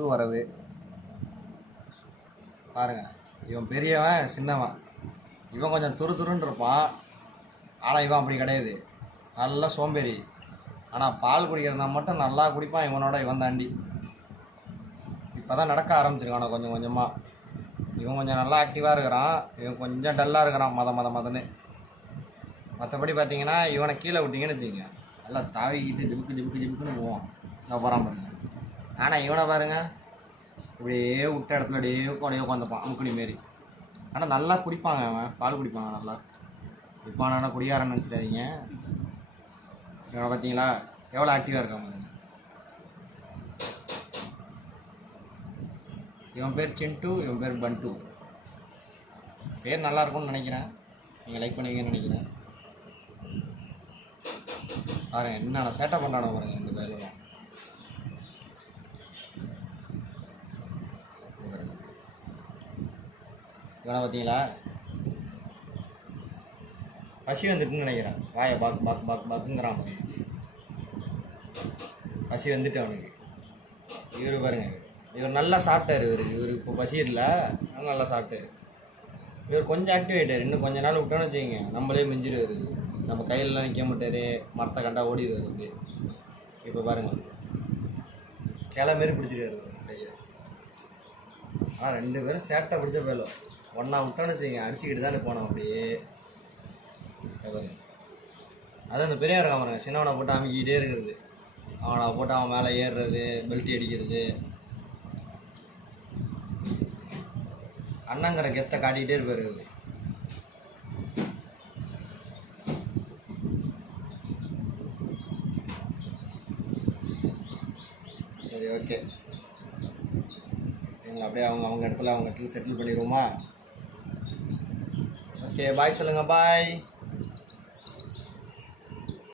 புது வரவு பாருங்க. இவன் பெரியவன் சின்னவன். இவன் கொஞ்சம் துருன்னு இருப்பான். ஆனால் இவன் அப்படி கிடையாது, நல்லா சோம்பேறி. ஆனால் பால் குடிக்கிறதுனா மட்டும் நல்லா குடிப்பான். இவன் தாண்டி இப்போ தான் நடக்க ஆரம்பிச்சிருக்கான் கொஞ்சம் கொஞ்சமாக. இவன் கொஞ்சம் நல்லா ஆக்டிவாக இருக்கிறான், இவன் கொஞ்சம் டல்லாக இருக்கிறான் மதன்னு. மற்றபடி பார்த்தீங்கன்னா இவனை கீழே விட்டிங்கன்னு வச்சுக்கோங்க, நல்லா தாவிக்கிட்டு ஜிமுக்குன்னு போவான். நான் போகிறான் பாருங்க. ஆனால் இவனை பாருங்க, இப்படியே விட்ட இடத்துல அப்படியே உட்காந்துப்பான் அமுக்குடி மாரி. ஆனால் நல்லா குடிப்பாங்க, அவன் பால் குடிப்பாங்க நல்லா குடிப்பான். ஆனால் குடியாரன்னு நினச்சிடாதீங்க. இவனை பார்த்தீங்களா எவ்வளோ ஆக்டிவாக இருக்கான் பாருங்க. இவன் பேர் சிண்டு, இவன் பேர் பண்டு. பேர் நல்லா இருக்கும்னு நினைக்கிறேன், நீங்கள் லைக் பண்ணுவீங்கன்னு நினைக்கிறேன். பாருங்க என்னென்ன சேட்டை பண்ணுறானோ பாருங்க ரெண்டு பேரும். இவனை பார்த்தீங்களா, பசி வந்துட்டுன்னு நினைக்கிறேன். வாயை பாக்குங்கிறான் பாருங்க. பசி வந்துட்டு அவனுக்கு. இவர் பாருங்க, இவர் நல்லா சாப்பிட்டார். இவர் இப்போ பசி இல்லை, நல்லா சாப்பிட்டார். இவர் கொஞ்சம் ஆக்டிவ் ஆகிட்டார். இன்னும் கொஞ்ச நாள் விட்டோன்னு வச்சுக்கோங்க, நம்மளே மிஞ்சிடுவார். நம்ம கையிலலாம் நிற்க மாட்டார், மரத்தை கண்டா ஓடிடுவார் அப்படி. இப்போ பாருங்கள் கிளை மாரி பிடிச்சிடுவார் கையை. ரெண்டு பேரும் சேட்டை பிடிச்ச போயிடும். ஒன்றா விட்டோன்னு வச்சுக்கோங்க, அடிச்சுக்கிட்டு தானே போனோம் அப்படியே. பாருங்க, அது அந்த பெரியார் இருக்கான் பாருங்க, சின்னவனை போட்டு அமைக்கிட்டே இருக்கிறது. அவனை போட்டு அவன் மேலே ஏறுறது, பெல்ட்டி அடிக்கிறது. அண்ணங்கிற கெத்தை காட்டிக்கிட்டே இருப்பார் அவர். சரி, ஓகே, எங்களை அப்படியே அவங்க இடத்துல செட்டில் பண்ணிடுவோமா? ஓகே, பாய் சொல்லுங்கள், பாய்.